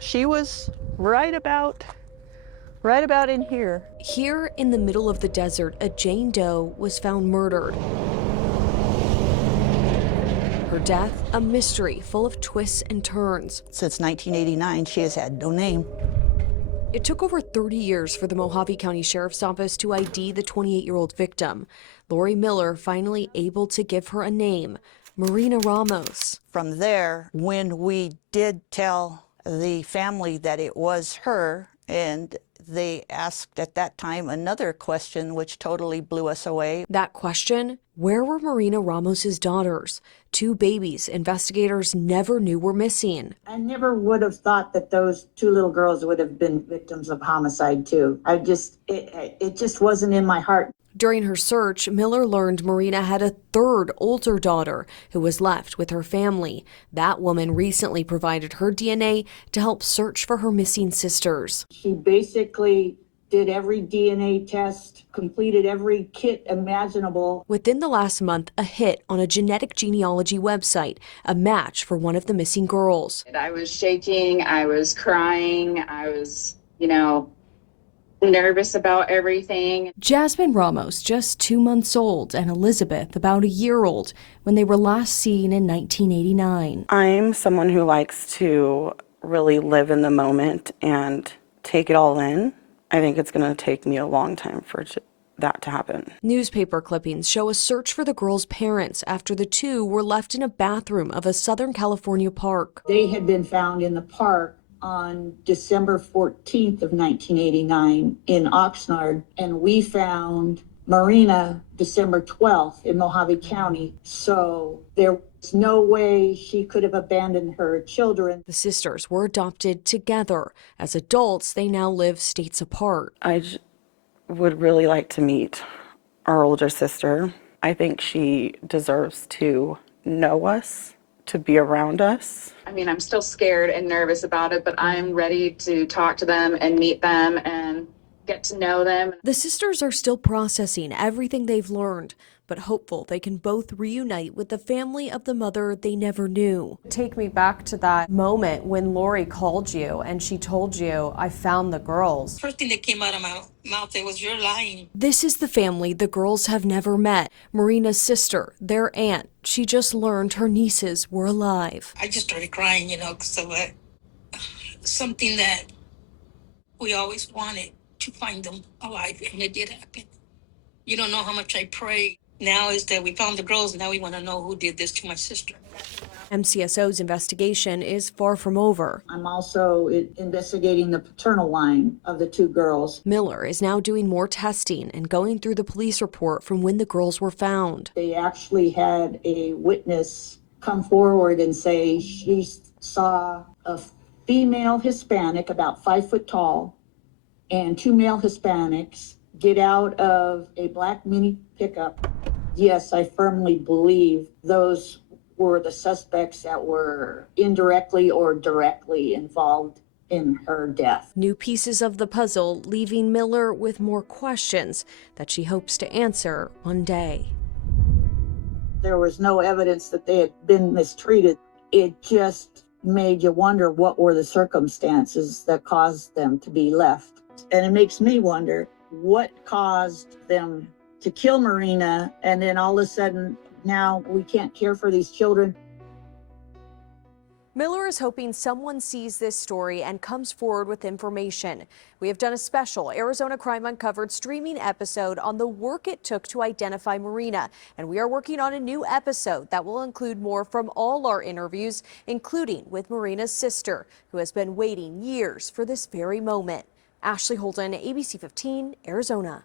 She was right about in here. Here in the middle of the desert, a Jane Doe was found murdered. Her death, a mystery full of twists and turns. Since 1989, she has had no name. It took over 30 years for the Mohave County Sheriff's Office to ID the 28-year-old victim. Lori Miller finally able to give her a name, Marina Ramos. From there, when we did tell the family that it was her, and they asked at that time another question which totally blew us away. That question, where were Marina Ramos's daughters? Two babies investigators never knew were missing. I never would have thought that those two little girls would have been victims of homicide too. It just wasn't in my heart. During her search, Miller learned Marina had a third older daughter who was left with her family. That woman recently provided her DNA to help search for her missing sisters. She basically did every DNA test, completed every kit imaginable. Within the last month, a hit on a genetic genealogy website, a match for one of the missing girls. I was shaking, I was crying, I was, nervous about everything. Jasmine Ramos, just 2 months old, and Elizabeth, about a year old, when they were last seen in 1989. I'm someone who likes to really live in the moment and take it all in. I think it's going to take me a long time for that to happen. Newspaper clippings show a search for the girls' parents after the two were left in a bathroom of a Southern California park. They had been found in the park on December 14th of 1989 in Oxnard, and we found Marina December 12th in Mohave County. So there was no way she could have abandoned her children. The sisters were adopted together. As adults, they now live states apart. I would really like to meet our older sister. I think she deserves to know us, to be around us. I'm still scared and nervous about it, but I'm ready to talk to them and meet them and get to know them. The sisters are still processing everything they've learned, but hopeful they can both reunite with the family of the mother they never knew. Take me back to that moment when Lori called you and she told you, I found the girls. First thing that came out of my mouth, it was, "You're lying." This is the family the girls have never met. Marina's sister, their aunt. She just learned her nieces were alive. I just started crying, because of something that we always wanted, to find them alive, and it did happen. You don't know how much I prayed. Now is that we found the girls, now we want to know who did this to my sister. MCSO's investigation is far from over. I'm also investigating the paternal line of the two girls. Miller is now doing more testing and going through the police report from when the girls were found. They actually had a witness come forward and say she saw a female Hispanic about 5 foot tall and two male Hispanics get out of a black mini pickup. Yes, I firmly believe those were the suspects that were indirectly or directly involved in her death. New pieces of the puzzle, leaving Miller with more questions that she hopes to answer one day. There was no evidence that they had been mistreated. It just made you wonder what were the circumstances that caused them to be left. And it makes me wonder what caused them to kill Marina, and then all of a sudden now we can't care for these children. Miller is hoping someone sees this story and comes forward with information. We have done a special Arizona Crime Uncovered streaming episode on the work it took to identify Marina, and we are working on a new episode that will include more from all our interviews, including with Marina's sister, who has been waiting years for this very moment. Ashley Holden, ABC 15, Arizona.